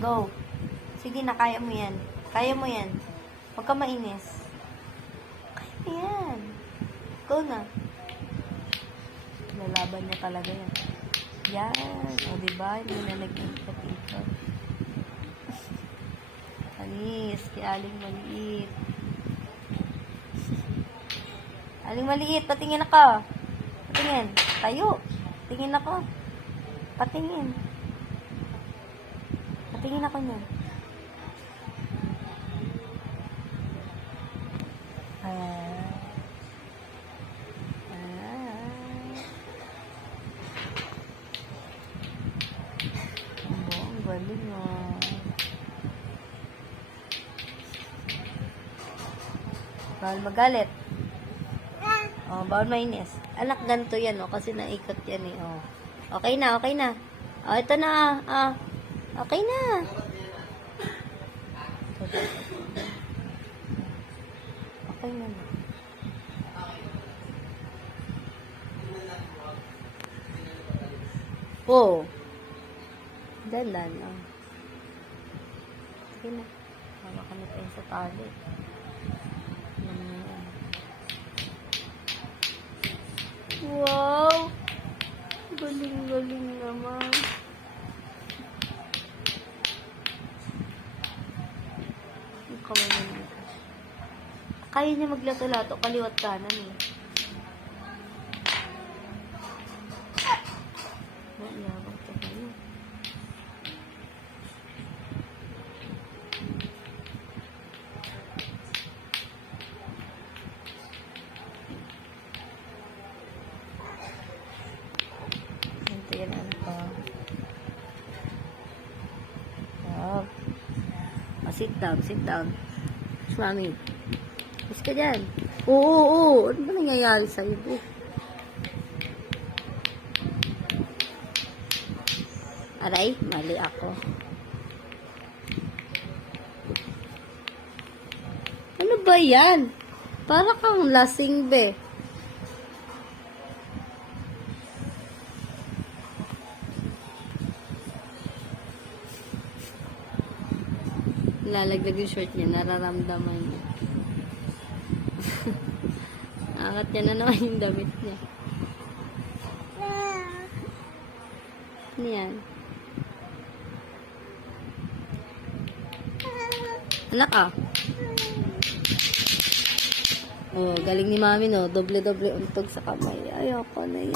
Go. Sige na, kaya mo yan. Kaya mo yan. Huwag ka mainis. Kaya mo yan. Go na. Lalaban niya talaga yan. Yan. O, diba? Hindi na nag-ikot-ikot. Anis. Kaya aling maliit. Aling maliit. Patingin ako. Patingin. Tayo. Tingin ako. Patingin. Patingin ako niyan. Ang galing mo. Bawal magalit. Oh, bawal mainis. Anak, ganito yan, oh, kasi naikot yan, eh, oh. Okay na, okay na. Oh, ito na, ah. Okay na. Okay na. Oh. Dandan, oh. Sige na. Hawa ka na tayo sa tali. Wow! Galing-galing naman. Kaya niya maglato-lato, kaliwat kanan eh. Mayabang to kayo. Ito yan, ano pa. Oh. Sit down, sit down. Mami. Mas ka dyan. Oo. Ano ba nangyayari sa'yo? Aray, mali ako. Ano ba yan? Para kang lasing, be. Lalagdag yung short niya, nararamdaman niya. Angat niya na naman yung damit niya. Ano yan? Anak ah. Oh, galing ni mami no. Doble-doble untog sa kamay. Ayoko na yan.